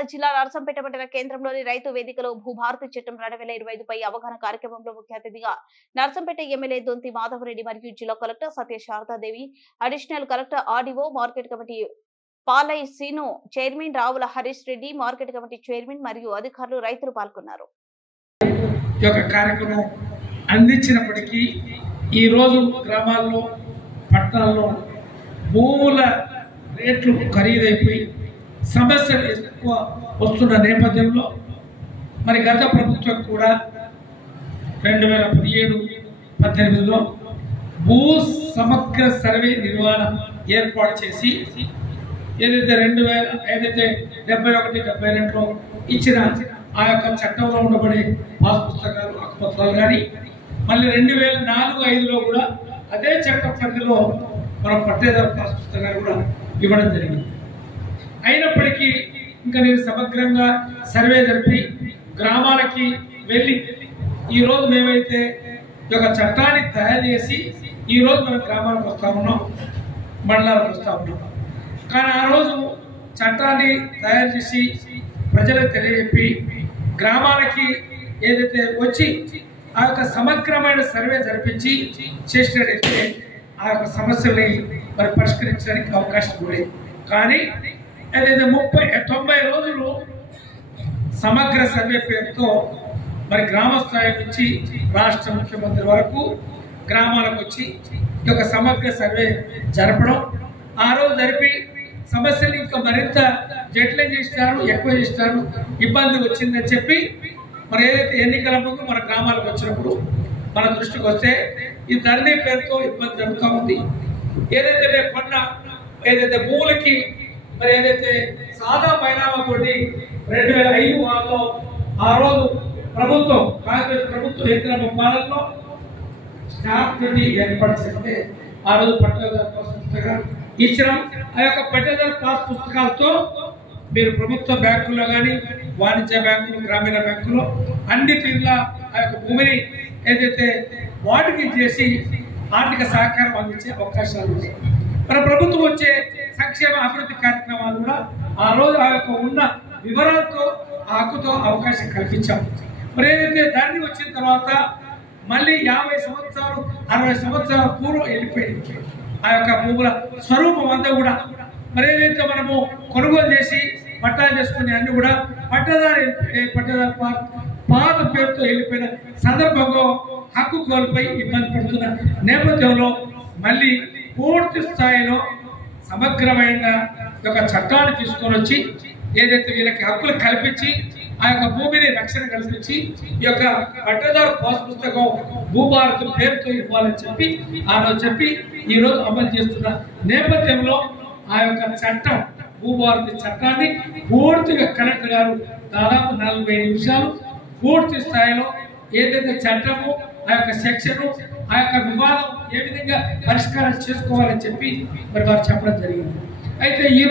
వరంగల్ జిల్లా నర్సంపేట పట్టణ కేంద్రంలోని రైతు వేదికలో భూభారతి చట్టం 2025 పై అవగాహన కార్యక్రమంలో ముఖ్య అతిథిగా నర్సంపేట ఎమ్మెల్యే దొంతి మాధవరెడ్డి మరియు జిల్లా collector Satya Sharadadevi, additional collector RDO, market committee Palai Seenu, chairman Ravula Harish Reddy, market committee chairman మరియు అధికారులు, రైతులు పాల్గొన్నారు. కార్యక్రమం అందించినప్పటికీ ఈ రోజు గ్రామాల్లో పట్టణాల్లో భూముల రేట్లు ఖరీదైపోయి సమస్యలు ఎక్కువ వస్తున్న నేపథ్యంలో మరి గత ప్రభుత్వం కూడా 2017-18లో భూ సమగ్ర సర్వే నిర్వహణ ఏర్పాటు చేసి ఏదైతే 71-72లో ఇచ్చిన ఆ యొక్క చట్టంలో ఉండబడే పాస్ పుస్తకాలు, హక్కుపత్రాలు కానీ మళ్ళీ 2004-5లో కూడా అదే చట్ట పరిధిలో మనం పట్టేదారు పాస్ పుస్తకాలు కూడా ఇవ్వడం జరిగింది. అయినప్పటికీ ఇంకా నేను సమగ్రంగా సర్వే జరిపి గ్రామాలకి వెళ్ళి ఈరోజు మేమైతే ఒక చట్టాన్ని తయారు చేసి ఈరోజు మనం గ్రామాలకు వస్తూ ఉన్నాం, మండలాలకు వస్తూ ఉన్నాం. కానీ ఆ రోజు చట్టాన్ని తయారు చేసి ప్రజలకు తెలియజెప్పి గ్రామాలకి ఏదైతే వచ్చి ఆ యొక్క సమగ్రమైన సర్వే జరిపించి చేసినట్టయితే ఆ యొక్క సమస్యల్ని మరి పరిష్కరించడానికి అవకాశం ఉండేది. కానీ ఏదైతే 90 రోజులు సమగ్ర సర్వే పేరుతో మరి గ్రామ స్థాయి నుంచి రాష్ట్ర ముఖ్యమంత్రి వరకు గ్రామాలకు వచ్చి ఈ యొక్క సమగ్ర సర్వే జరపడం, ఆ రోజు జరిపి సమస్యలు ఇంకా మరింత జటిలం చేసినారు, ఎక్కువ చేసినారు, ఇబ్బంది వచ్చిందని చెప్పి మరి ఏదైతే ఎన్నికల ముందు మన గ్రామాలకు వచ్చినప్పుడు మన దృష్టికి వస్తే ఈ ధరణి పేరుతో ఇబ్బంది జరుగుతూ ఉంది. ఏదైతే రేపు కొన్న ఏదైతే భూములకి మరి ఏదైతే సాదా పరిణామంతోటి 2005 వారిలో ఆ రోజు ప్రభుత్వం, కాంగ్రెస్ ప్రభుత్వం ఎన్నికల పాలనలో స్టాంప్ డ్యూటీ ఏర్పాటు చేస్తే ఆ రోజు పట్టేదారు పాస్ పుస్తకాలు ఇచ్చినాం. ఆ యొక్క పట్టేదారు పాస్ పుస్తకాలతో మీరు ప్రభుత్వ బ్యాంకుల్లో కానీ, వాణిజ్య బ్యాంకులు, గ్రామీణ బ్యాంకులో అన్ని తీర్ల ఆ యొక్క భూమిని ఏదైతే వాటికి చేసి ఆర్థిక సహకారం అందించే అవకాశాలు ఉన్నాయి. మన ప్రభుత్వం వచ్చే సంక్షేమ అభివృద్ధి కార్యక్రమాలు కూడా ఆ రోజు ఆ యొక్క ఉన్న వివరాలతో ఆ హక్కుతో అవకాశం కల్పించాం. మరి ఏదైతే దాన్ని వచ్చిన తర్వాత మళ్ళీ 50 సంవత్సరాలు 60 సంవత్సరాల పూర్వం వెళ్ళిపోయింది ఆ యొక్క భూముల స్వరూపం అంతా కూడా. మరి ఏదైతే మనము కొనుగోలు చేసి పట్టాలు చేసుకునే అన్ని కూడా పట్టదారు పాత పేరుతో వెళ్ళిపోయిన సందర్భంలో హక్కు కోల్పోయి ఇబ్బంది పడుతున్న నేపథ్యంలో మళ్ళీ పూర్తి స్థాయిలో సమగ్రమైన ఒక చట్టాన్ని తీసుకొని వచ్చి ఏదైతే వీళ్ళకి హక్కులు కల్పించి ఆ యొక్క భూమిని రక్షణ కల్పించి ఈ యొక్క పట్టదారు పాస్ పుస్తకం భూభారతి పేరుతో ఇవ్వాలని చెప్పి ఆ రోజు చెప్పి ఈరోజు అమలు చేస్తున్న నేపథ్యంలో ఆ యొక్క చట్టం భూభారతి చట్టాన్ని పూర్తిగా కలెక్టర్ గారు దాదాపు 40 నిమిషాలు పూర్తి స్థాయిలో ఏదైతే చట్టము ఆ యొక్క సెక్షను ఆ యొక్క వివాదం ఏ విధంగా పరిష్కారం చేసుకోవాలని చెప్పి మరి వారు చెప్పడం జరిగింది. అయితే ఈరోజు